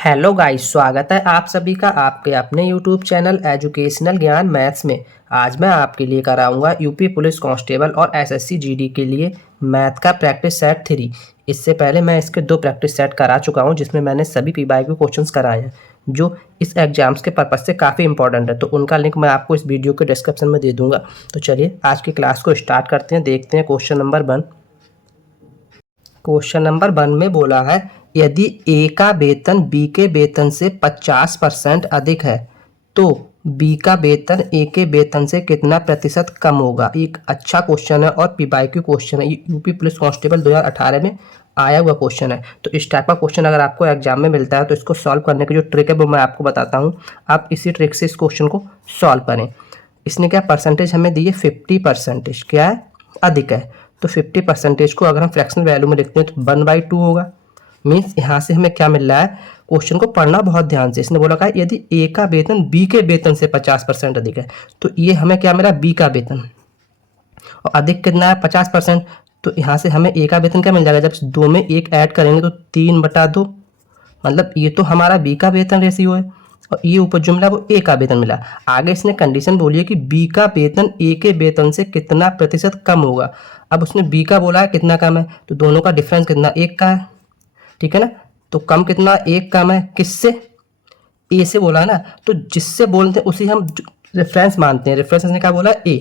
Hello guys, स्वागत है आप सभी का आपके अपने यूट्यूब चैनल एजुकेशनल ज्ञान मैथ्स में। आज मैं आपके लिए कराऊंगा यूपी पुलिस कांस्टेबल और एसएससी जीडी के लिए मैथ का प्रैक्टिस सेट 3। इससे पहले मैं इसके 2 प्रैक्टिस सेट करा चुका हूं, जिसमें मैंने सभी पीवाईक्यू क्वेश्चंस कराए हैं जो इस एग्जाम्स के पर्पज़ से काफ़ी इंपॉर्टेंट है। तो उनका लिंक मैं आपको इस वीडियो के डिस्क्रिप्शन में दे दूँगा। तो चलिए आज की क्लास को स्टार्ट करते हैं। देखते हैं क्वेश्चन नंबर 1। क्वेश्चन नंबर 1 में बोला है, यदि ए का वेतन बी के वेतन से 50% अधिक है तो बी का वेतन ए के वेतन से कितना प्रतिशत कम होगा। एक अच्छा क्वेश्चन है और पीवाईक्यू क्वेश्चन है। यूपी पुलिस कांस्टेबल 2018 में आया हुआ क्वेश्चन है। तो इस टाइप का क्वेश्चन अगर आपको एग्जाम में मिलता है तो इसको सॉल्व करने की जो ट्रिक है वो मैं आपको बताता हूँ। आप इसी ट्रिक से इस क्वेश्चन को सॉल्व करें। इसने क्या परसेंटेज हमें दी है, 50%। क्या है, अधिक है। तो 50% को अगर हम फ्रैक्शनल वैल्यू में लिखते हैं तो 1/2 होगा। मीन्स यहाँ से हमें क्या मिल रहा है, क्वेश्चन को पढ़ना बहुत ध्यान से। इसने बोला है यदि ए का वेतन बी के वेतन से 50% अधिक है तो ये हमें क्या मिला, बी का वेतन। और अधिक कितना है, 50%। तो यहाँ से हमें ए का वेतन क्या मिल जाएगा, जब 2 में 1 ऐड करेंगे तो 3/2, मतलब ये तो हमारा बी का वेतन रेशियो है और ये ऊपर जो मिला वो ए का वेतन मिला। आगे इसने कंडीशन बोली है कि बी का वेतन ए के वेतन से कितना प्रतिशत कम होगा। अब उसने बी का बोला है कितना कम है, तो दोनों का डिफरेंस कितना, 1 का है। ठीक है ना, तो कम कितना, 1 कम है। किससे, ए से बोला है ना, तो जिससे बोलते हैं उसी हम रेफरेंस मानते हैं। रेफरेंस ने क्या बोला, ए,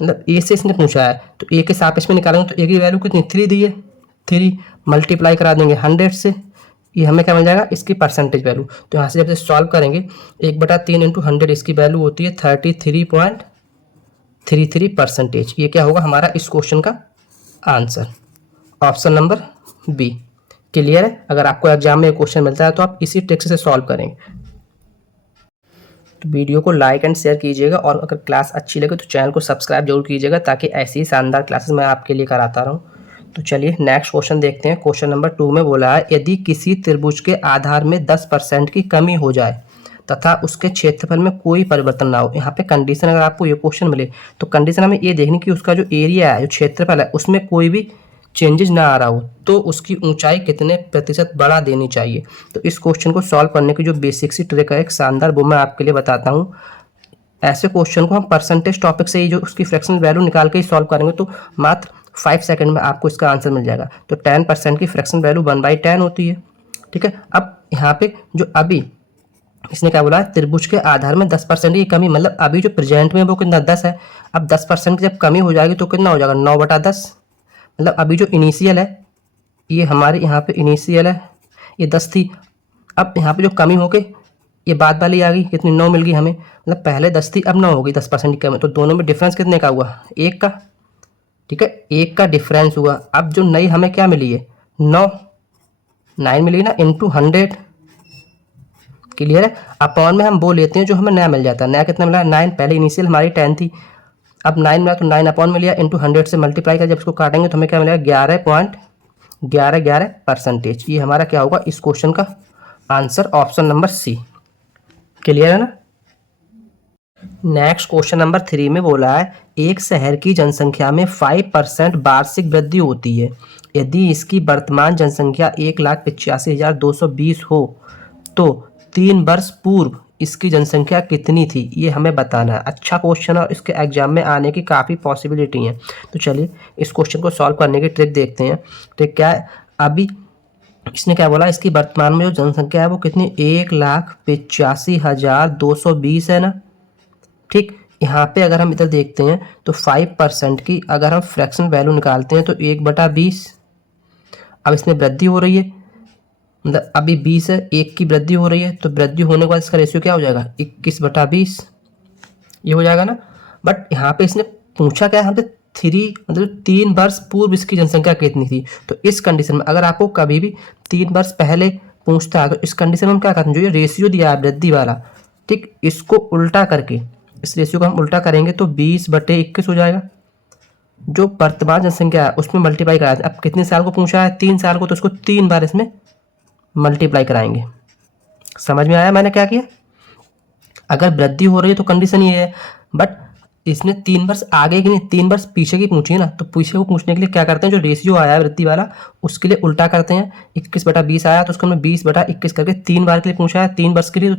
मतलब ए से इसने पूछा है तो ए के सापेक्ष में निकालेंगे तो ए की वैल्यू कितनी, 3 दी है। 3 मल्टीप्लाई करा देंगे 100 से, ये हमें क्या मिल जाएगा, इसकी परसेंटेज वैल्यू। तो यहाँ से जब से सॉल्व करेंगे 1/3 × 100, इसकी वैल्यू होती है 33.33%। ये क्या होगा हमारा इस क्वेश्चन का answer, option number B. Clear है। अगर आपको एग्जाम में क्वेश्चन मिलता है तो आप इसी ट्रिक से सॉल्व करेंगे। तो वीडियो को लाइक एंड शेयर कीजिएगा और अगर क्लास अच्छी लगे तो चैनल को सब्सक्राइब जरूर कीजिएगा, ताकि ऐसी ही शानदार क्लासेस मैं आपके लिए कराता रहूँ। तो चलिए नेक्स्ट क्वेश्चन देखते हैं। क्वेश्चन नंबर 2 में बोला है, यदि किसी त्रिभुज के आधार में 10% की कमी हो जाए तथा उसके क्षेत्रफल में कोई परिवर्तन ना हो। यहाँ पे कंडीशन, अगर आपको ये क्वेश्चन मिले तो कंडीशन हमें ये देखनी कि उसका जो एरिया है, जो क्षेत्रफल है, उसमें कोई भी चेंजेस ना आ रहा हो तो उसकी ऊंचाई कितने प्रतिशत बढ़ा देनी चाहिए। तो इस क्वेश्चन को सॉल्व करने की जो बेसिक सी ट्रिक है एक शानदार, वो मैं आपके लिए बताता हूँ। ऐसे क्वेश्चन को हम परसेंटेज टॉपिक से ही जो उसकी फ्रैक्शनल वैल्यू निकाल के ही सॉल्व करेंगे तो मात्र 5 सेकंड में आपको इसका आंसर मिल जाएगा। तो 10% की फ्रैक्शनल वैल्यू 1/10 होती है। ठीक है। अब यहाँ पे जो अभी इसने क्या बोला, त्रिभुज के आधार में 10% की कमी, मतलब अभी जो प्रेजेंट में वो कितना, 10 है। अब 10% की जब कमी हो जाएगी तो कितना हो जाएगा, 9/10। मतलब अभी जो इनिशियल है, ये हमारे यहाँ पे इनिशियल है, ये 10 थी। अब यहाँ पे जो कमी हो गई ये बाद वाली आ गई, कितनी, 9 मिल गई हमें। मतलब पहले 10 थी, अब 9 हो गई, 10% की कमी। तो दोनों में डिफरेंस कितने का हुआ, 1 का। ठीक है, 1 का डिफरेंस हुआ। अब जो नई हमें क्या मिली है, 9 मिली ना, इंटू 100। क्लियर है। अपॉन में हम वो लेते हैं जो हमें नया मिल जाता है। नया कितना मिला, 9। पहले इनिशियल हमारी 10 थी, अब 9 मिला तो 9 अपॉन में लिया, इंटू 100 से मल्टीप्लाई कर जब इसको काटेंगे तो हमें क्या मिलेगा, 11.11%। ये हमारा क्या होगा इस क्वेश्चन का answer, option number C. Clear है ना। नेक्स्ट क्वेश्चन नंबर 3 में बोला है, एक शहर की जनसंख्या में 5% वार्षिक वृद्धि होती है। यदि इसकी वर्तमान जनसंख्या 1,85,220 हो तो 3 वर्ष पूर्व इसकी जनसंख्या कितनी थी, ये हमें बताना है। अच्छा क्वेश्चन है और इसके एग्जाम में आने की काफ़ी पॉसिबिलिटी है। तो चलिए इस क्वेश्चन को सॉल्व करने की ट्रिक देखते हैं। ट्रिक क्या है, अभी इसने क्या बोला, इसकी वर्तमान में जो जनसंख्या है वो कितनी, 1,85,220 है ना। ठीक, यहाँ पे अगर हम इधर देखते हैं तो 5% की अगर हम फ्रैक्शन वैल्यू निकालते हैं तो 1/20। अब इसमें वृद्धि हो रही है, मतलब अभी 20 है, 1 की वृद्धि हो रही है, तो वृद्धि होने के बाद इसका रेशियो क्या हो जाएगा, 21/20, ये हो जाएगा ना। बट यहाँ पे इसने पूछा क्या है हमसे, 3, मतलब 3 वर्ष पूर्व इसकी जनसंख्या कितनी थी। तो इस कंडीशन में अगर आपको कभी भी 3 वर्ष पहले पूछता है तो इस कंडीशन में हम क्या करते हैं, जो ये रेशियो दिया है वृद्धि वाला, ठीक, इसको उल्टा करके, इस रेशियो को हम उल्टा करेंगे तो 20/21 हो जाएगा। जो वर्तमान जनसंख्या है उसमें मल्टीप्लाई कराया, अब कितने साल को पूछा है, 3 साल को, तो उसको 3 बार इसमें मल्टीप्लाई कराएंगे। समझ में आया मैंने क्या किया। अगर वृद्धि हो रही है तो कंडीशन ये है, बट इसने 3 वर्ष आगे की नहीं 3 वर्ष पीछे की पूछी है ना, तो पीछे को पूछने के लिए क्या करते हैं, जो रेशियो आया है वृद्धि वाला उसके लिए उल्टा करते हैं। 21/20 आया तो उसको हमने 20/21 करके 3 बार के लिए पूछा है, 3 वर्ष के लिए, तो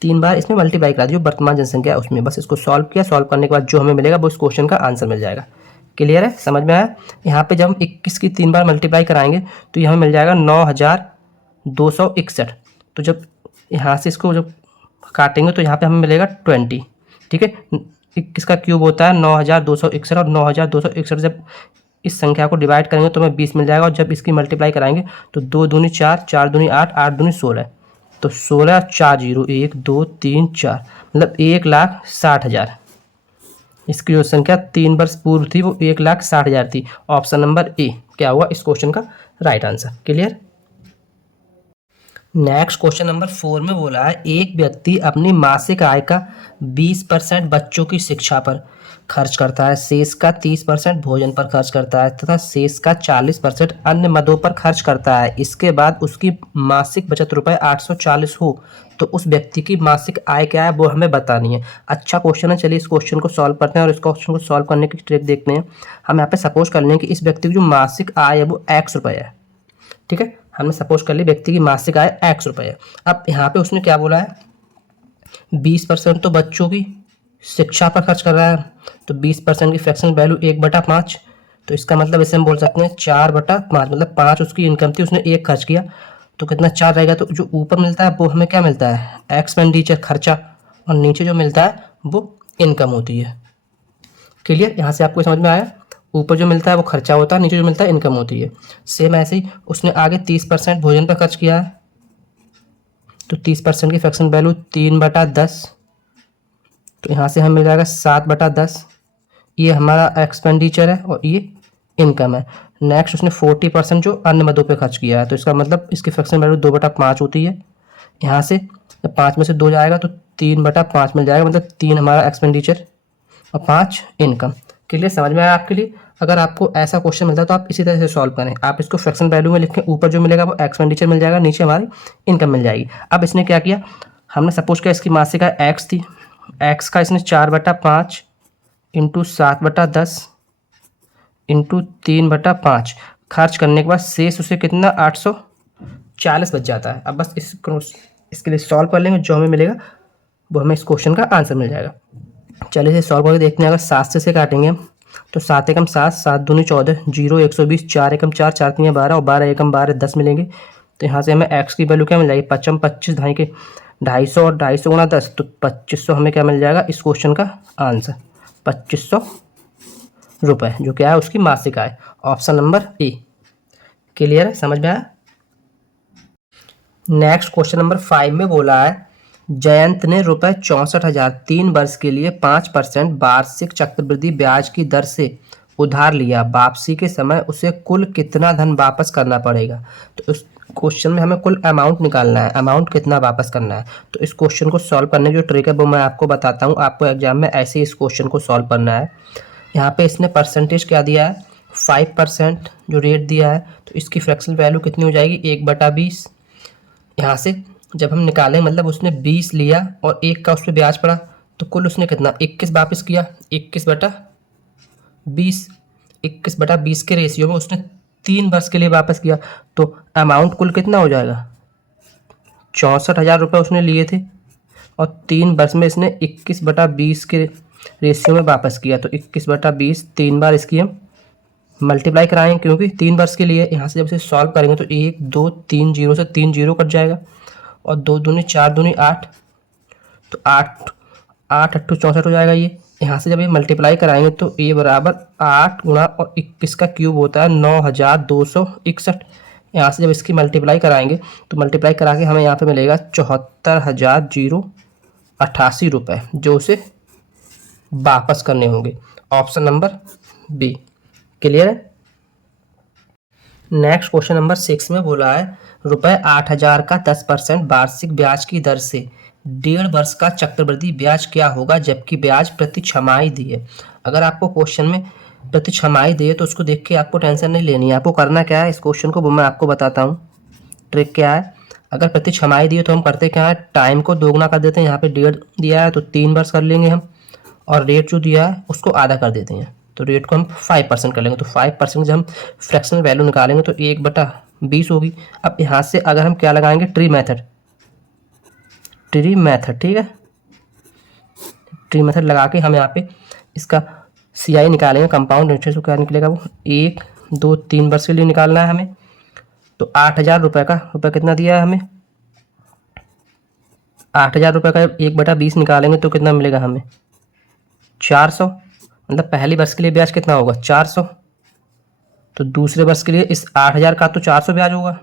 3 बार इसमें मल्टीप्लाई करा दी जो वर्तमान जनसंख्या है उसमें। बस इसको सॉल्व किया, सॉल्व करने के बाद जो हमें मिलेगा वो इस क्वेश्चन का आंसर मिल जाएगा। क्लियर है, समझ में आया। यहाँ पे जब हम 21 की 3 बार मल्टीप्लाई कराएंगे तो ये हमें मिल जाएगा 9261। तो जब यहाँ से इसको जब काटेंगे तो यहाँ पे हमें मिलेगा 20। ठीक है, 21 का क्यूब होता है 9261 और 9261 जब इस संख्या को डिवाइड करेंगे तो हमें 20 मिल जाएगा। और जब इसकी मल्टीप्लाई कराएंगे तो 2 दूनी 4, 4 दूनी 8, 8 दूनी 16, तो 16 4 0 1 2 3 4 मतलब 1,60,000। इसकी जो संख्या 3 वर्ष पूर्व थी वो 1,60,000 थी। ऑप्शन नंबर ए क्या हुआ इस क्वेश्चन का right answer. Clear. Next question number 4 में बोला है एक व्यक्ति अपनी मासिक आय का 20% बच्चों की शिक्षा पर खर्च करता है, शेष का 30% भोजन पर खर्च करता है तथा शेष का 40% अन्य मदों पर खर्च करता है। इसके बाद उसकी मासिक बचत रुपए 840 हो तो उस व्यक्ति की मासिक आय क्या है वो हमें बतानी है। अच्छा क्वेश्चन है, चलिए इस क्वेश्चन को सॉल्व करते हैं और इस क्वेश्चन को सॉल्व करने की ट्रिक देखते हैं। हम यहाँ पे सपोज कर लें कि इस व्यक्ति की जो मासिक आय है वो x रुपये है। ठीक है, हमने सपोज कर ली व्यक्ति की मासिक आय x रुपये है। अब यहाँ पे उसने क्या बोला है, 20% तो बच्चों की शिक्षा पर खर्च कर रहा है, तो 20% की फ्रैक्शनल वैल्यू 1/5, तो इसका मतलब इसे हम बोल सकते हैं 4/5, मतलब 5 उसकी इनकम थी, उसने 1 खर्च किया तो कितना 4 रहेगा। तो जो ऊपर मिलता है वो हमें क्या मिलता है, एक्सपेंडिचर खर्चा, और नीचे जो मिलता है वो इनकम होती है। क्लियर, यहाँ से आपको समझ में आया। ऊपर जो मिलता है वो खर्चा होता है, नीचे जो मिलता है इनकम होती है। सेम ऐसे ही उसने आगे 30% भोजन पर खर्च किया है, तो 30% की फ्रैक्शन वैल्यू 3/10, तो यहाँ से हमें मिल जाएगा 7/10। ये हमारा एक्सपेंडिचर है और ये इनकम है। नेक्स्ट उसने 40% जो अन्य मदों पे खर्च किया है, तो इसका मतलब इसकी फ्रैक्शन वैल्यू 2/5 होती है। यहाँ से जब 5 में से 2 जाएगा तो 3/5 मिल जाएगा, मतलब 3 हमारा एक्सपेंडिचर और 5 इनकम। क्लियर, समझ में आया आपके लिए। अगर आपको ऐसा क्वेश्चन मिलता है तो आप इसी तरह से सॉल्व करें। आप इसको फ्रैक्शन वैल्यू में लिखें, ऊपर जो मिलेगा वो एक्सपेंडिचर मिल जाएगा, नीचे हमारी इनकम मिल जाएगी। अब इसने क्या किया, हमने सपोज किया इसकी मासिक आय एक्स थी, एक्स का इसने 4/5 इंटू 7/10 इंटू 3/5 खर्च करने के बाद शेष उसे कितना 840 बच जाता है। अब बस इसके लिए सॉल्व कर लेंगे, जो हमें मिलेगा वो हमें इस क्वेश्चन का आंसर मिल जाएगा। चलिए इसे सॉल्व करके देखते हैं। अगर 7 से काटेंगे हम तो 7 एकम 7, 7 दूनी 14, 0 120, 4 एकम 4, 4 3 12 और 12 एकम 12 10 मिलेंगे। तो यहाँ से हमें एक्स की वैल्यू क्या मिल जाएगी, 5 25 ढाई के 250 और 250 गुणा 10, तो 2500 हमें क्या मिल जाएगा इस क्वेश्चन का आंसर, 2500 रुपये, जो क्या है उसकी मासिक आय। Option number A. क्लियर है, समझ में आया। नेक्स्ट क्वेश्चन नंबर 5 में बोला है जयंत ने रुपये 64,000 3 वर्ष के लिए 5% वार्षिक चक्रवृद्धि ब्याज की दर से उधार लिया। वापसी के समय उसे कुल कितना धन वापस करना पड़ेगा। तो इस क्वेश्चन में हमें कुल अमाउंट निकालना है, अमाउंट कितना वापस करना है। तो इस क्वेश्चन को सॉल्व करने की जो ट्रिक है वो मैं आपको बताता हूँ। आपको एग्जाम में ऐसे ही इस क्वेश्चन को सॉल्व करना है। यहाँ पे इसने परसेंटेज क्या दिया है, 5% जो रेट दिया है, तो इसकी फ्रैक्शनल वैल्यू कितनी हो जाएगी 1/20। यहाँ से जब हम निकालें मतलब उसने 20 लिया और 1 का उस पर ब्याज पड़ा, तो कुल उसने कितना 21 वापस किया, 21/20, 21/20 के रेशियो में उसने 3 वर्ष के लिए वापस किया। तो अमाउंट कुल कितना हो जाएगा, 64,000 रुपये उसने लिए थे और 3 वर्ष में इसने 21/20 के रेशियो में वापस किया। तो 21/20 3 बार इसकी हम मल्टीप्लाई कराएंगे क्योंकि 3 वर्ष के लिए। यहाँ से जब इसे सॉल्व करेंगे तो 1 2 3 0 से 3 0 कट जाएगा और 2 दूनी 4 दूनी 8, तो 8 8 8 64 हो जाएगा ये। यहाँ से जब ये मल्टीप्लाई कराएंगे तो ये बराबर 8 गुणा और 21 का क्यूब होता है 9,261। यहाँ से जब इसकी मल्टीप्लाई कराएंगे तो मल्टीप्लाई करा के हमें यहाँ पे मिलेगा 74,088 रुपये, जो उसे वापस करने होंगे। Option number B. क्लियर है। नेक्स्ट क्वेश्चन नंबर 6 में बोला है रुपये 8,000 का 10% वार्षिक ब्याज की दर से 1.5 वर्ष का चक्रवृद्धि ब्याज क्या होगा जबकि ब्याज प्रति छमाही दिए। अगर आपको क्वेश्चन में प्रति छमाही दिए तो उसको देख के आपको टेंशन नहीं लेनी है। आपको करना क्या है, इस क्वेश्चन को वो मैं आपको बताता हूँ। ट्रिक क्या है, अगर प्रति छमाही दिए तो हम करते क्या है, टाइम को दोगुना कर देते हैं। यहाँ पे 1.5 दिया है तो 3 वर्ष कर लेंगे हम, और रेट जो दिया है उसको आधा कर देते हैं, तो रेट को हम 5% कर लेंगे। तो 5% जब हम फ्रैक्शनल वैल्यू निकालेंगे तो 1/20 होगी। अब यहाँ से अगर हम क्या लगाएंगे, ट्री मेथड, ठीक है, ट्री मेथड लगा के हम यहाँ पे इसका CI निकालेंगे, कंपाउंड इंटरेस्ट। तो क्या निकलेगा, वो 1 2 3 वर्ष के लिए निकालना है हमें। तो 8,000 रुपये का रुपये कितना दिया है हमें, 8,000 रुपये का 1/20 निकालेंगे तो कितना मिलेगा हमें, 400। मतलब पहले वर्ष के लिए ब्याज कितना होगा, 400। तो दूसरे वर्ष के लिए इस 8,000 का तो 400 ब्याज होगा,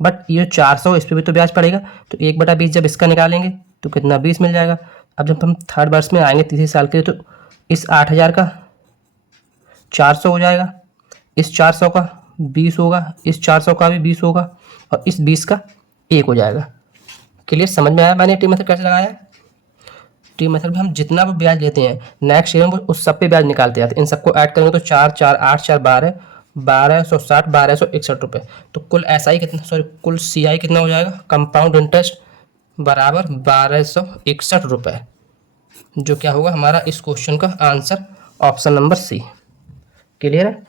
बट ये 400 इस पर भी तो ब्याज पड़ेगा। तो 1/20 जब इसका निकालेंगे तो कितना, 20 मिल जाएगा। अब जब हम थर्ड वर्ष में आएंगे, तीसरे साल के लिए, तो इस 8,000 का 400 हो जाएगा, इस 400 का 20 होगा, इस 400 का भी 20 होगा, और इस 20 का 1 हो जाएगा। क्लियर, समझ में आया मैंने टी मेथड कैसे लगाया। टी मेथड में हम जितना भी ब्याज लेते हैं नेक्स्ट ईयर में उस सब पे ब्याज निकालते जाते हैं। इन सबको ऐड करेंगे तो 4 4 8 4 12 1260 1261 रुपये। तो कुल SI कितना, सॉरी कुल CI कितना हो जाएगा, कंपाउंड इंटरेस्ट बराबर 1261 रुपये, जो क्या होगा हमारा इस क्वेश्चन का answer, option number C। Clear है।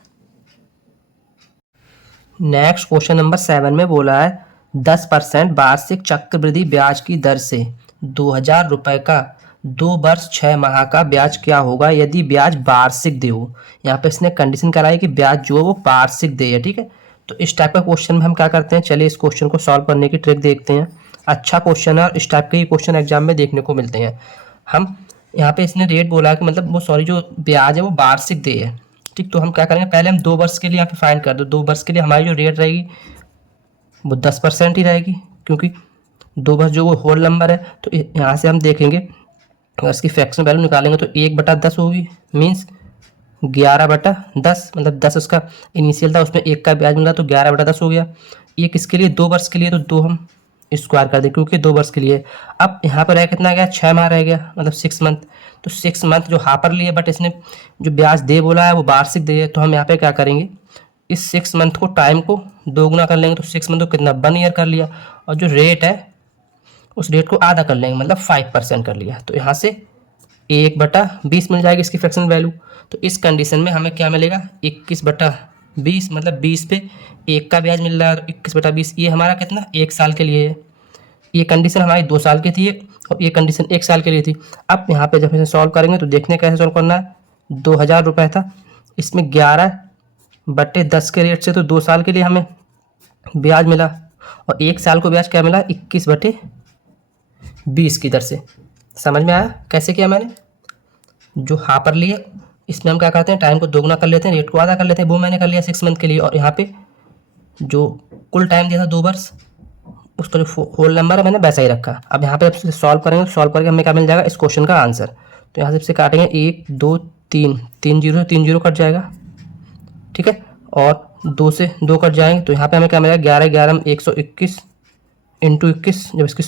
नेक्स्ट क्वेश्चन नंबर 7 में बोला है 10% वार्षिक चक्रवृद्धि ब्याज की दर से 2,000 रुपये का 2 वर्ष 6 माह का ब्याज क्या होगा यदि ब्याज वार्षिक दे हो। यहाँ पे इसने कंडीशन कराई कि ब्याज जो है वो वार्षिक दे है, ठीक है। तो इस टाइप का क्वेश्चन में हम क्या करते हैं, चलिए इस क्वेश्चन को सॉल्व करने की ट्रिक देखते हैं। अच्छा क्वेश्चन है और इस टाइप के ही क्वेश्चन एग्जाम में देखने को मिलते हैं। हम यहाँ पे इसने रेट बोला कि मतलब वो सॉरी जो ब्याज है वो वार्षिक दे है, ठीक। तो हम क्या करेंगे, पहले हम 2 वर्ष के लिए यहाँ पे फाइंड कर दो। 2 वर्ष के लिए हमारी जो रेट रहेगी वो 10% ही रहेगी, क्योंकि 2 वर्ष जो वो होल नंबर है। तो यहाँ से हम देखेंगे, अगर इसकी फ्रैक्शन वैल्यू निकालेंगे तो 1/10 होगी, मीन्स 11/10। मतलब 10 उसका इनिशियल था, उसमें 1 का ब्याज मिला तो 11/10 हो गया। ये किसके लिए, 2 वर्ष के लिए, तो 2 हम स्क्वायर कर दें क्योंकि 2 वर्ष के लिए। अब यहाँ पर रह कितना गया, 6 माह रह गया, मतलब 6 मंथ। तो 6 मंथ जो हापर लिए, बट इसने जो ब्याज दे बोला है वो वार्षिक दे है। तो हम यहाँ पे क्या करेंगे, इस 6 मंथ को टाइम को 2 गुना कर लेंगे। तो 6 मंथ को कितना, 1 ईयर कर लिया, और जो रेट है उस रेट को आधा कर लेंगे, मतलब 5% कर लिया। तो यहाँ से 1/20 मिल जाएगी इसकी फ्रैक्शन वैल्यू। तो इस कंडीशन में हमें क्या मिलेगा, 21/20, मतलब 20 पे 1 का ब्याज मिल रहा है। तो 21/20 ये हमारा कितना, 1 साल के लिए है। ये कंडीशन हमारी 2 साल की थी और ये कंडीशन 1 साल के लिए थी। अब यहाँ पे जब इसे सॉल्व करेंगे तो देखने कैसे सॉल्व करना है। 2,000 रुपये था, इसमें 11/10 के रेट से तो 2 साल के लिए हमें ब्याज मिला, और 1 साल को ब्याज क्या मिला, 21/20 की दर से। समझ में आया कैसे किया मैंने। जो हापर लिए इसमें हम क्या करते हैं, टाइम को 2 गुना कर लेते हैं, रेट को आधा कर लेते हैं। वो मैंने कर लिया 6 मंथ के लिए, और यहाँ पे जो कुल टाइम दिया था 2 वर्ष, उसका जो होल नंबर है मैंने वैसा ही रखा। अब यहाँ पे जब सॉल्व करेंगे, सॉल्व करके हमें क्या मिल जाएगा, इस क्वेश्चन का आंसर। तो यहाँ से काटेंगे 1 2 3, 3 जीरो 3 जीरो कट जाएगा, ठीक है, और 2 से 2 कट जाएंगे। तो यहाँ पे हमें क्या मिलेगा, 11 11 121 इंटू 21। जब इसकी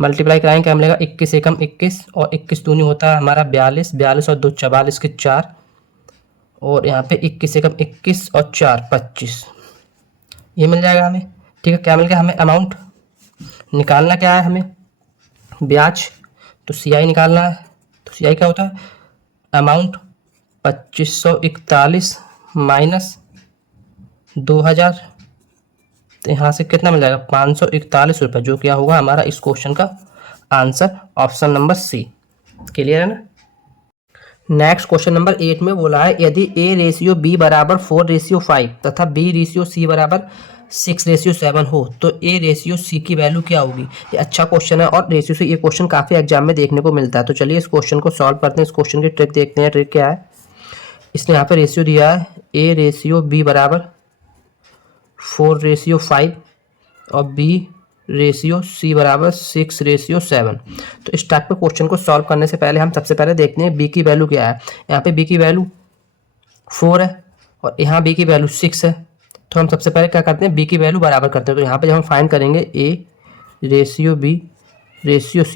मल्टीप्लाई कराएंगे क्या मिलेगा, 21 एकम 21, और 21 दूनी होता है हमारा 42, 42 और 2 44 के 4, और यहाँ पे 21 एकम 21 और 4 25, ये मिल जाएगा हमें, ठीक है। क्या मिल गया हमें, अमाउंट निकालना क्या है हमें, ब्याज। तो CI निकालना है। तो CI क्या होता है, अमाउंट 2541 माइनस 2,000। तो यहाँ से कितना मिल जाएगा, 541 रुपये, जो क्या होगा हमारा इस क्वेश्चन का answer, option number C। Clear है ना। नेक्स्ट क्वेश्चन नंबर 8 में बोला है यदि A/B बराबर 4/5 तथा B/C बराबर 6/7 हो तो A/C की वैल्यू क्या होगी। ये अच्छा क्वेश्चन है और रेशियो से ये क्वेश्चन काफ़ी एग्जाम में देखने को मिलता है। तो चलिए इस क्वेश्चन को सॉल्व करते हैं। इस क्वेश्चन की ट्रिक देखते हैं। ट्रिक क्या है, इसने यहाँ पे रेशियो दिया है A/B बराबर 4/5 और B/C बराबर 6/7। तो इस टाइप के क्वेश्चन को सॉल्व करने से पहले हम सबसे पहले देखते हैं B की वैल्यू क्या है। यहाँ पे B की वैल्यू 4 है और यहाँ B की वैल्यू 6 है। तो हम सबसे पहले क्या करते हैं, B की वैल्यू बराबर करते हैं। तो यहाँ पे जब हम फाइंड करेंगे A/B/C,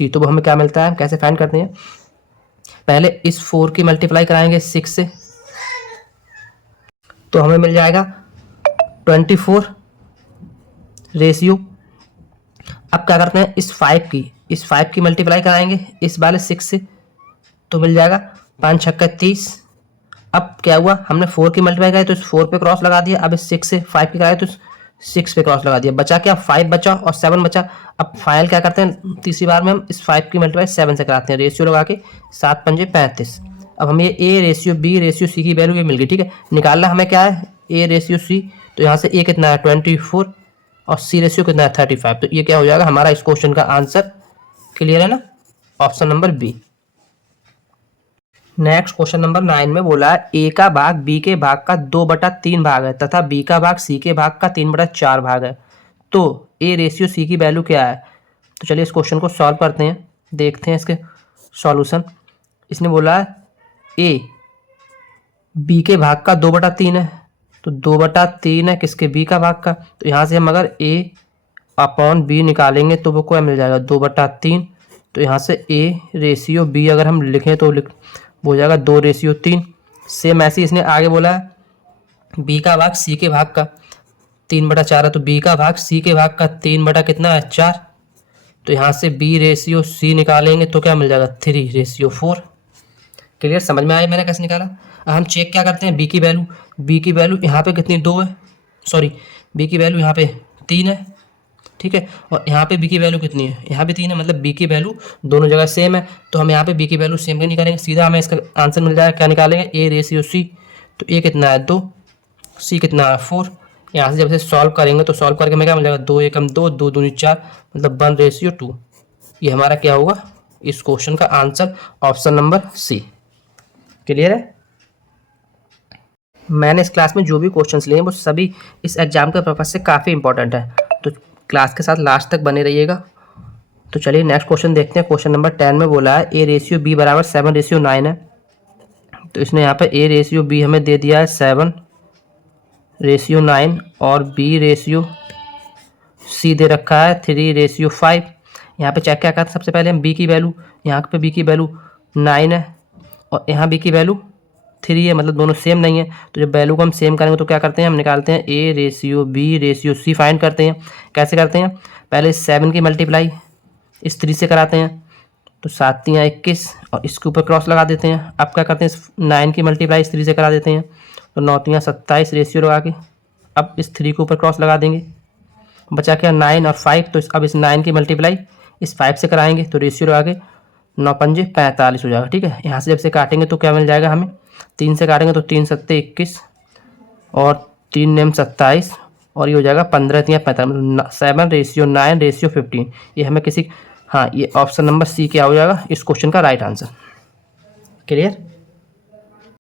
तो वो हमें क्या मिलता है, कैसे फाइंड करते हैं, पहले इस 4 की मल्टीप्लाई कराएंगे 6 से, तो हमें मिल जाएगा 24 रेशियो। अब क्या करते हैं, इस 5 की मल्टीप्लाई कराएंगे इस वाले 6 से, तो मिल जाएगा 5 छक्के 30। अब क्या हुआ, हमने 4 की मल्टीप्लाई कराई तो इस 4 पे क्रॉस लगा दिया। अब इस 6 से 5 की कराई तो 6 पे क्रॉस लगा दिया। बचा क्या, 5 बचा और 7 बचा। अब फाइनल क्या करते हैं, तीसरी बार में हम इस 5 की मल्टीप्लाई 7 से कराते हैं, रेशियो लगा के 7 पंजे 35। अब हमें ये A ratio B ratio C की वैल्यू ये मिल गई। ठीक है, निकालना हमें क्या है, ए रेशियो सी। तो यहाँ से ए कितना है 24 और सी रेशियो कितना है 35। तो ये क्या हो जाएगा हमारा इस क्वेश्चन का आंसर। क्लियर है ना, option number B. Next question number 9 में बोला है ए का भाग बी के भाग का 2/3 भाग है तथा बी का भाग सी के भाग का 3/4 भाग है, तो ए रेशियो सी की वैल्यू क्या है। तो चलिए इस क्वेश्चन को सॉल्व करते हैं, देखते हैं इसके सॉल्यूशन। इसने बोला है ए बी के भाग का 2/3 है, तो 2/3 है किसके, बी का भाग का। तो यहाँ से हम अगर ए अपॉन बी निकालेंगे तो वो क्या मिल जाएगा 2/3। तो यहाँ से ए रेशियो बी अगर हम लिखें तो हो जाएगा 2/3। सेम ऐसे इसने आगे बोला है बी का भाग सी के भाग का 3/4 है, तो बी का भाग सी के भाग का 3/कितना है 4। तो यहाँ से बी रेशियो सी निकालेंगे तो क्या मिल जाएगा 3/4। क्लियर, समझ में आया मैंने कैसे निकाला। अब हम चेक क्या करते हैं, बी की वैल्यू यहाँ पे कितनी 2 है, सॉरी बी की वैल्यू यहाँ पे 3 है। ठीक है, और यहाँ पे बी की वैल्यू कितनी है, यहाँ पे 3 है, मतलब बी की वैल्यू दोनों जगह सेम है। तो हम यहाँ पे बी की वैल्यू सेम नहीं निकालेंगे, सीधा हमें इसका आंसर मिल जाएगा। क्या निकालेंगे, ए रेशियो सी। तो ए कितना है 2, सी कितना है 4। यहाँ से जब से सॉल्व करेंगे तो सॉल्व करके हमें क्या मिल जाएगा 2 एकम 2, 2 दूनी 4, मतलब 1/2। ये हमारा क्या होगा इस क्वेश्चन का answer, option number C. Clear है। मैंने इस क्लास में जो भी क्वेश्चंस लिए हैं वो सभी इस एग्जाम के पर्पज से काफ़ी इंपॉर्टेंट है, तो क्लास के साथ लास्ट तक बने रहिएगा। तो चलिए नेक्स्ट क्वेश्चन देखते हैं। क्वेश्चन नंबर 10 में बोला है ए रेशियो बी बराबर 7/9 है। तो इसने यहाँ पे ए रेशियो बी हमें दे दिया है 7/9 और बी रेशियो सी दे रखा है 3/5। यहाँ पे चेक क्या करते हैं, सबसे पहले हम बी की वैल्यू, यहाँ पे बी की वैल्यू 9 है और यहाँ बी की वैल्यू 3 है, मतलब दोनों सेम नहीं है। तो जब वैल्यू को हम सेम करेंगे तो क्या करते हैं, हम निकालते हैं A ratio B ratio C find करते हैं। कैसे करते हैं, पहले 7 की मल्टीप्लाई इस 3 से कराते हैं, तो 7 × 21 और इसके ऊपर क्रॉस लगा देते हैं। अब क्या करते हैं, 9 की मल्टीप्लाई इस 3 से करा देते हैं, तो 9 × 27 रेशियो लगा के अब इस 3 के ऊपर क्रॉस लगा देंगे। बचा क्या 9 और 5, तो अब इस 9 की मल्टीप्लाई इस 5 से कराएंगे, तो रेशियो लगा के 9 पंजे 45 हो जाएगा। ठीक है, यहाँ से जब से काटेंगे तो क्या मिल जाएगा हमें, 3 से काटेंगे तो 3 सत्ते 21 और 3 नेम 27 और ये हो जाएगा 15 × 45, 7/9/15। ये हमें किसी, हाँ ये ऑप्शन नंबर सी क्या हो जाएगा इस क्वेश्चन का राइट आंसर। क्लियर।